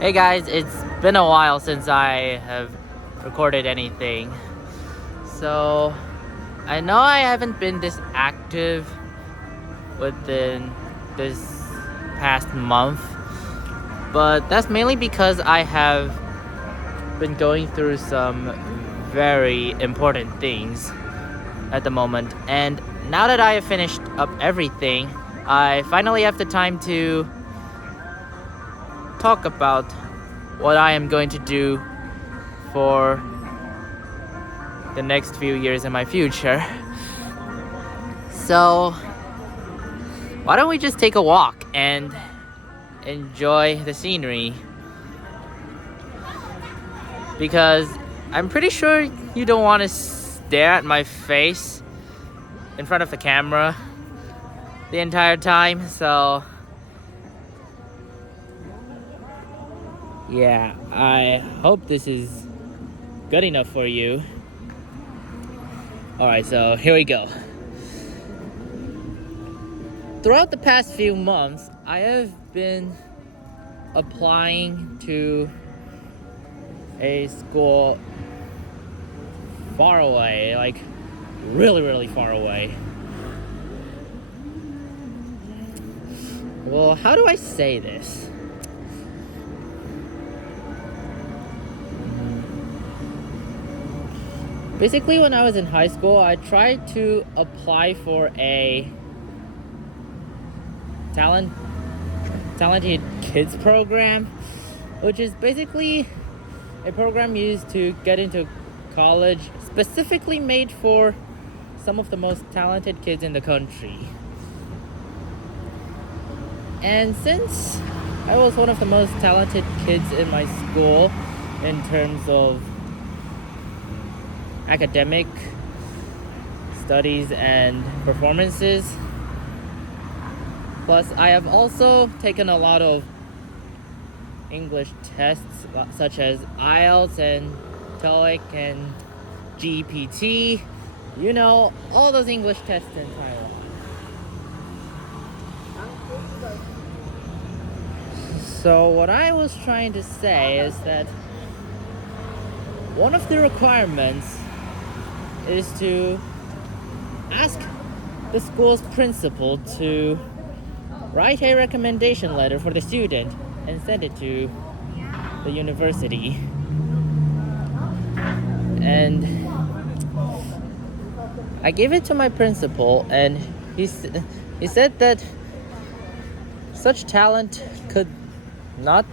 Hey guys, it's been a while since I have recorded anything. So, I know I haven't been this active within this past month, but that's mainly because I have been going through some very important things at the moment. And now that I have finished up everything, I finally have the time to talk about what I am going to do for the next few years in my future. So, why don't we just take a walk and enjoy the scenery? Because I'm pretty sure you don't want to stare at my face in front of the camera the entire time, so yeah, I hope this is good enough for you. Alright, so here we go. Throughout the past few months, I have been applying to a school far away, like really far away. Well, how do I say this? Basically, when I was in high school, I tried to apply for a talented kids program, which is basically a program used to get into college, specifically made for some of the most talented kids in the country. And since I was one of the most talented kids in my school in terms of academic studies and performances, plus I have also taken a lot of English tests such as IELTS and TOEIC and GPT, all those English tests in Taiwan. So what I was trying to say is that one of the requirements is to ask the school's principal to write a recommendation letter for the student and send it to the university. And I gave it to my principal, and he said that such talent could not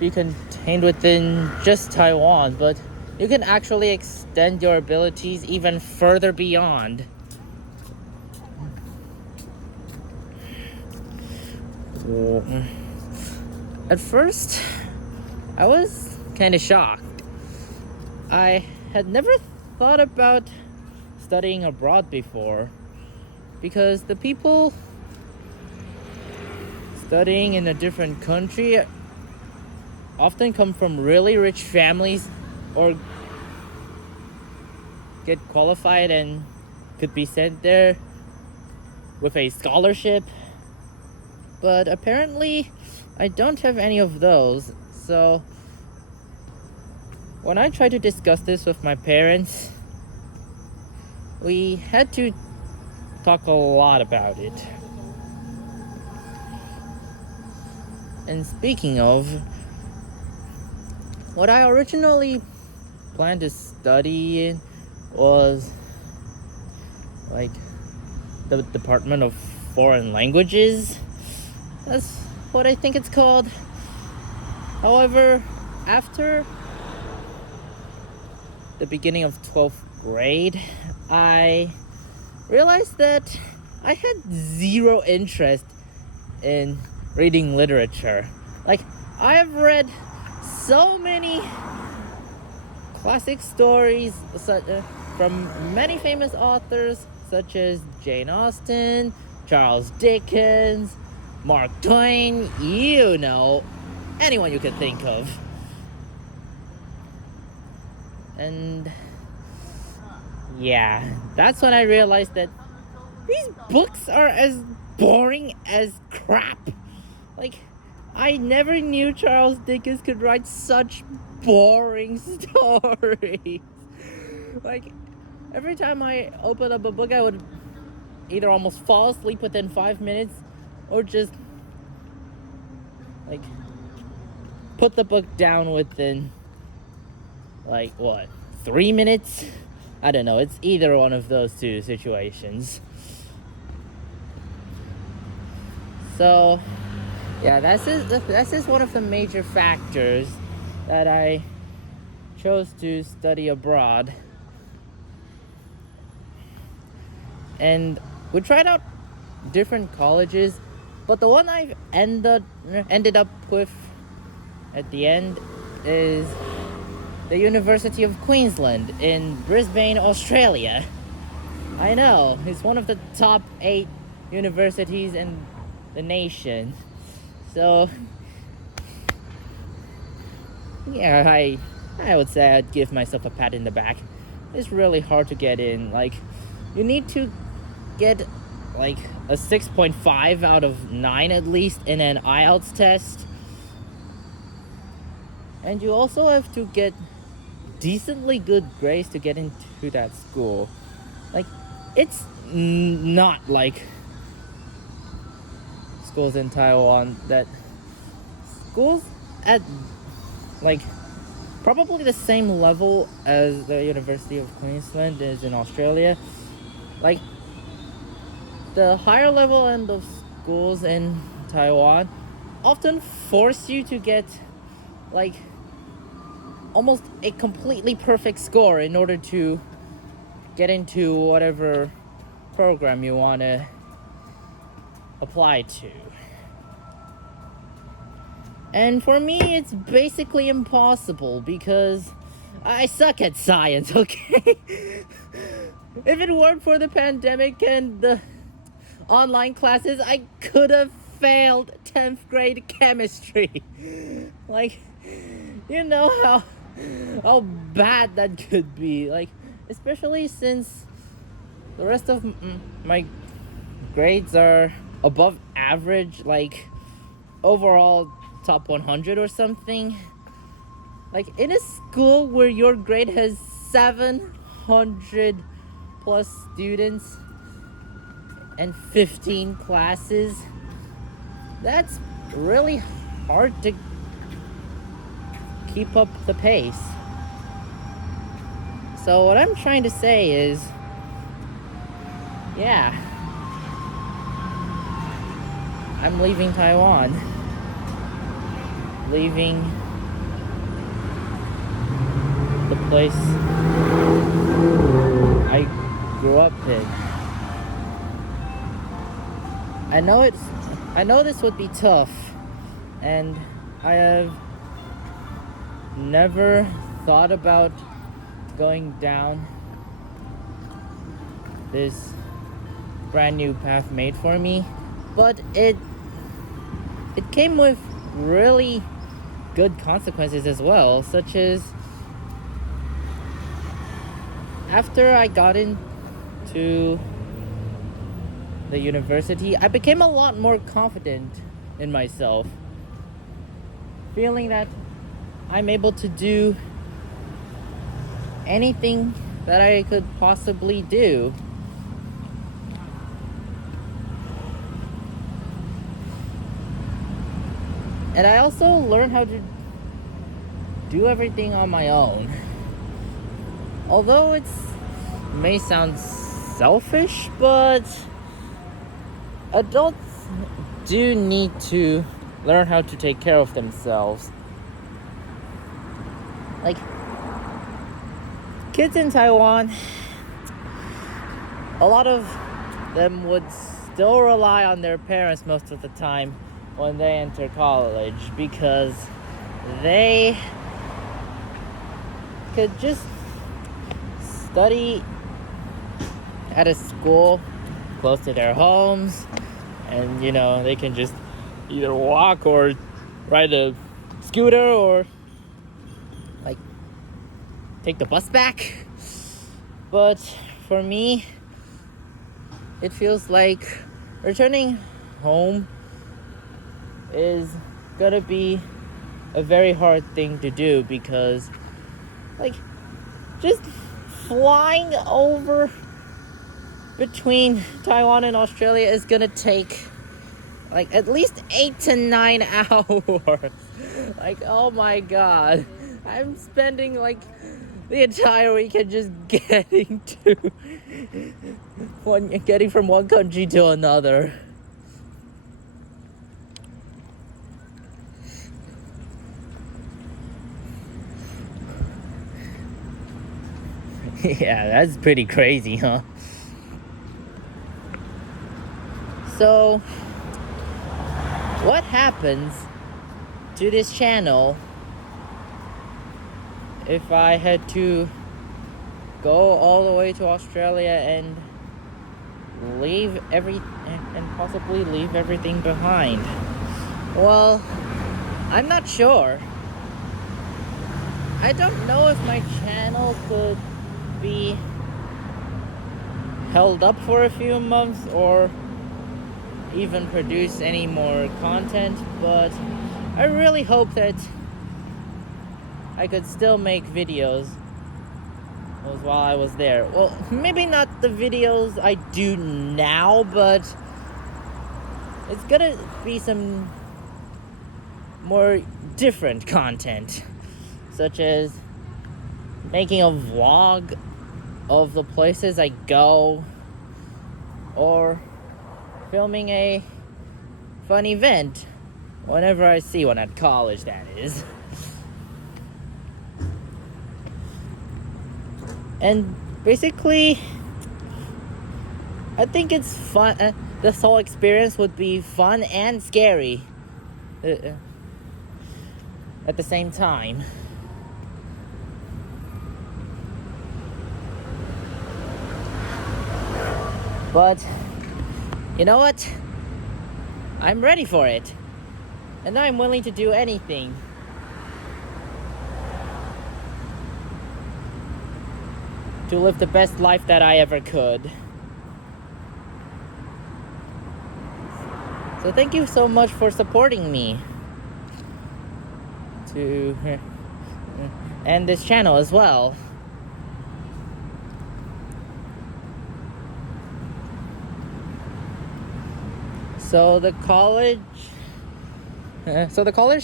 be contained within just Taiwan, but you can actually extend your abilities even further beyond. At first, I was kind of shocked. I had never thought about studying abroad before, because the people studying in a different country often come from really rich families or get qualified and could be sent there with a scholarship. But apparently, I don't have any of those. So when I tried to discuss this with my parents, we had to talk a lot about it. And speaking of, what I originally planned to study in was like the Department of Foreign Languages. That's what I think it's called. However, after the beginning of 12th grade, I realized that I had zero interest in reading literature. Like, I have read so many classic stories from many famous authors such as Jane Austen, Charles Dickens, Mark Twain, anyone you can think of. And yeah, that's when I realized that these books are as boring as crap. Like, I never knew Charles Dickens could write such boring stories. Like, every time I open up a book, I would either almost fall asleep within 5 minutes or just, like, put the book down within, like, what, 3 minutes? I don't know. It's either one of those two situations. So, yeah, that's just one of the major factors that I chose to study abroad. And we tried out different colleges, but the one I've ended up with at the end is the University of Queensland in Brisbane, Australia. I know, it's one of the top 8 universities in the nation. So, yeah, I would say I'd give myself a pat in the back. It's really hard to get in. Like, you need to get like a 6.5 out of 9 at least in an IELTS test. And you also have to get decently good grades to get into that school. Like, it's not like schools in Taiwan that schools at like probably the same level as the University of Queensland is in Australia. Like, the higher level end of schools in Taiwan often force you to get like almost a completely perfect score in order to get into whatever program you want to apply to. And for me, it's basically impossible because I suck at science, okay? If it weren't for the pandemic and the online classes, I could have failed 10th grade chemistry. Like, you know how bad that could be. Like, especially since the rest of my grades are above average, like overall top 100 or something. Like, in a school where your grade has 700 plus students and 15 classes, that's really hard to keep up the pace. So what I'm trying to say is, yeah, I'm leaving Taiwan. Leaving the place I grew up in. I know this would be tough, and I have never thought about going down this brand new path made for me, but it came with really good consequences as well, such as after I got into the university, I became a lot more confident in myself, feeling that I'm able to do anything that I could possibly do. And I also learned how to do everything on my own. Although it may sound selfish, but adults do need to learn how to take care of themselves. Like, kids in Taiwan, a lot of them would still rely on their parents most of the time when they enter college, because they could just study at a school close to their homes, and they can just either walk or ride a scooter or like take the bus back. But for me, it feels like returning home is gonna be a very hard thing to do because, like, just flying over between Taiwan and Australia is gonna take like at least 8 to 9 hours. Like, oh my god, I'm spending like the entire weekend just getting from one country to another. Yeah, that's pretty crazy, huh? So, what happens to this channel if I had to go all the way to Australia and possibly leave everything behind? Well, I'm not sure. I don't know if my channel could be held up for a few months or even produce any more content, but I really hope that I could still make videos while I was there. Well, maybe not the videos I do now, but it's gonna be some more different content, such as making a vlog of the places I go, or filming a fun event whenever I see one at college, that is. And basically, I think it's fun. This whole experience would be fun and scary at the same time. But you know what? I'm ready for it. And I'm willing to do anything. To live the best life that I ever could. So thank you so much for supporting me. And this channel as well. So the college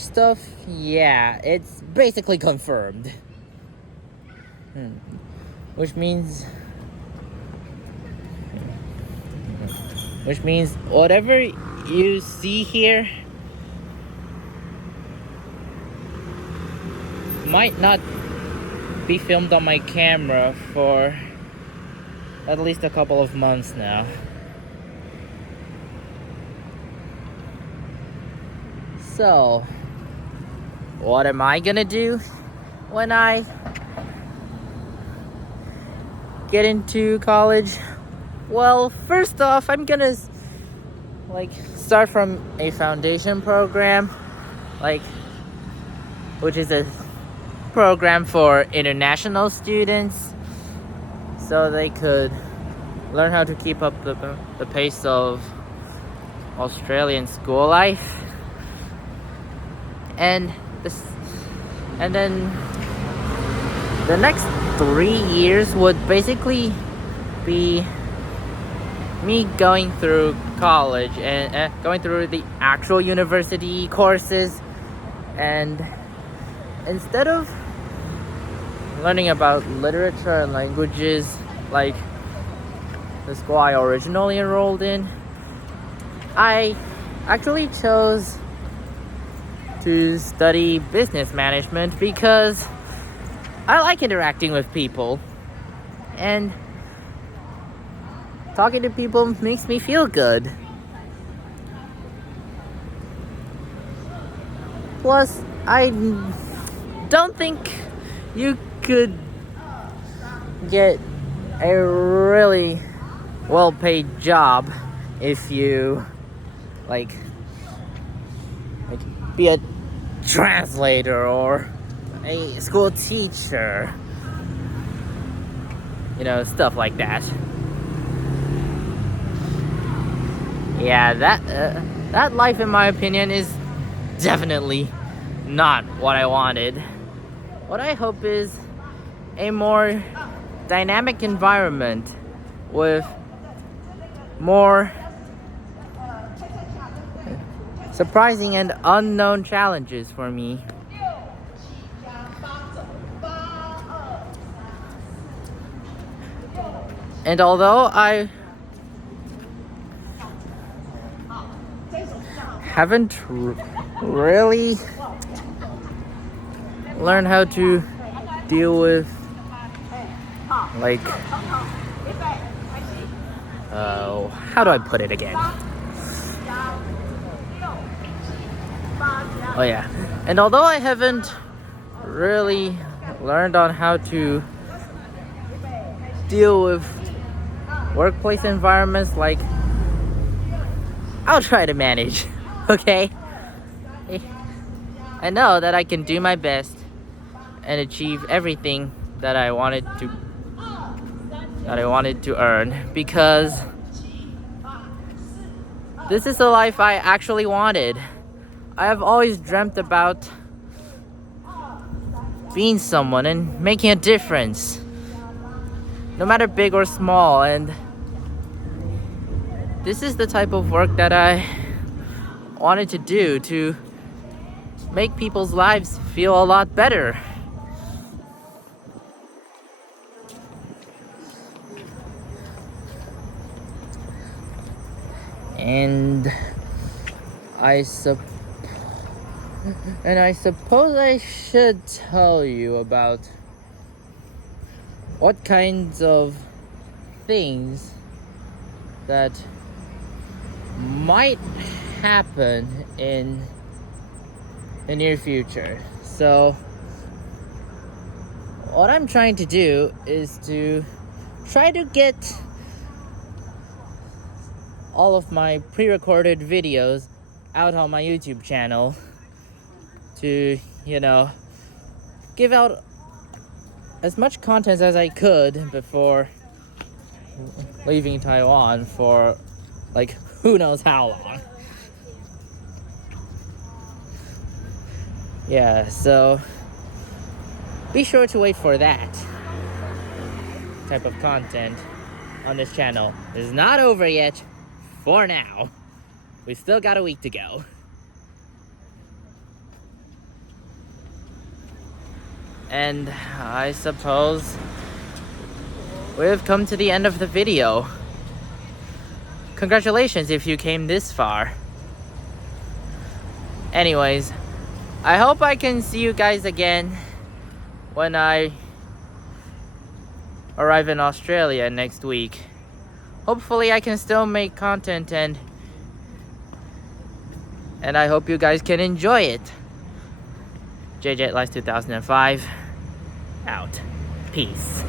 stuff, yeah, it's basically confirmed. Which means whatever you see here might not be filmed on my camera for at least a couple of months now. So, what am I gonna do when I get into college? Well, first off, I'm gonna start from a foundation program, which is a program for international students, so they could learn how to keep up the pace of Australian school life. And then the next 3 years would basically be me going through college and going through the actual university courses, and instead of learning about literature and languages like the school I originally enrolled in, I actually chose to study business management because I like interacting with people, and talking to people makes me feel good. Plus, I don't think you could get a really well-paid job if you be a translator or a school teacher, stuff like that. Yeah, that life, in my opinion, is definitely not what I wanted. What I hope is a more dynamic environment with more surprising and unknown challenges for me. And although I haven't really learned how to deal with like how do I put it again? Oh yeah. And although I haven't really learned on how to deal with workplace environments, like, I'll try to manage, okay? I know that I can do my best and achieve everything that I wanted to earn, because this is the life I actually wanted. I have always dreamt about being someone and making a difference, no matter big or small, and this is the type of work that I wanted to do, to make people's lives feel a lot better. And I suppose I should tell you about what kinds of things that might happen in the near future. So what I'm trying to do is to try to get all of my pre-recorded videos out on my YouTube channel to, give out as much content as I could before leaving Taiwan for like who knows how long. Yeah, so be sure to wait for that type of content on this channel. It's not over yet for now. We still got a week to go. And I suppose we've come to the end of the video. Congratulations if you came this far. Anyways, I hope I can see you guys again when I arrive in Australia next week. Hopefully I can still make content, and I hope you guys can enjoy it. JJ Life 2005 out. Peace.